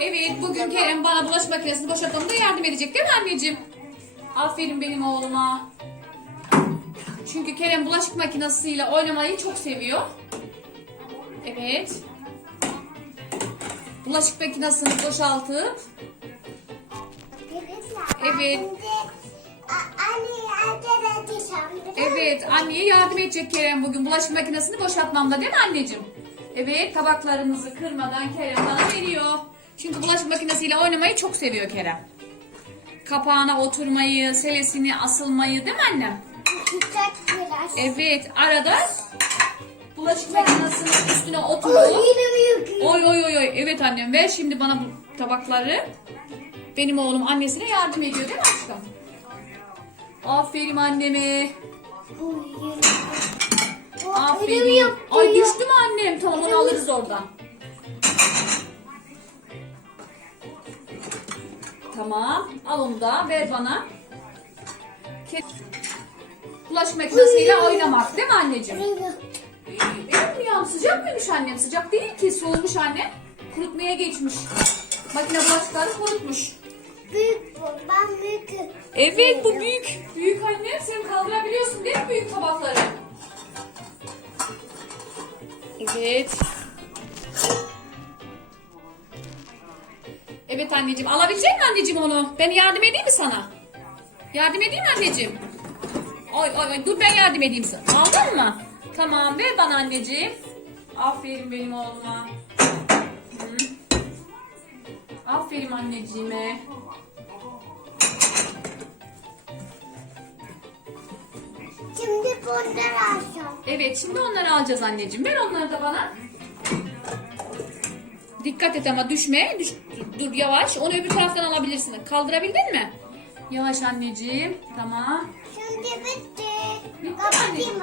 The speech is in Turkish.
Evet bugün Kerem bana bulaşık makinesini boşaltmamda yardım edecek değil mi anneciğim? Aferin benim oğluma. Çünkü Kerem bulaşık makinesiyle oynamayı çok seviyor. Evet. Bulaşık makinesini boşaltıp Evet. Evet anneye yardım edecek Kerem bugün bulaşık makinesini boşaltmamda değil mi anneciğim? Evet tabaklarımızı kırmadan Kerem bana veriyor. Çünkü bulaşık makinesiyle oynamayı çok seviyor Kerem. Kapağına oturmayı, selesini asılmayı değil mi annem? Evet arada bulaşık makinesinin üstüne oturup Oy oy oy oy. Evet annem ver şimdi bana bu tabakları. Benim oğlum annesine yardım ediyor değil mi aşkım? Aferin anneme. Aferin. Ay düştü mü annem? Tamam onu alırız oradan. Tamam. Al onu da ver bana. Bulaşık makinesiyle oynamak değil mi anneciğim? Benim rüyam sıcak mıymış annem? Sıcak değil ki soğumuş annem. Kurutmaya geçmiş. Makine bulaşıkları kurutmuş. Büyük bu. Ben büyük. Evet bu büyük. Büyük anne sen kaldırabiliyorsun değil mi büyük tabakları? Evet. Evet anneciğim alabilecek mi anneciğim onu? Ben yardım edeyim mi sana? Yardım edeyim mi anneciğim? Ay ay ay dur ben yardım edeyim sana. Aldın mı? Tamam ver bana anneciğim. Aferin benim oğluma. Hı. Aferin anneciğime. Şimdi bunları alacağım. Evet şimdi onları alacağız anneciğim. Ver onları da bana. Dikkat et ama düşme. Düş, dur yavaş. Onu öbür taraftan alabilirsin. Kaldırabildin mi? Yavaş anneciğim. Tamam. Şimdi bitti. Kapatayım?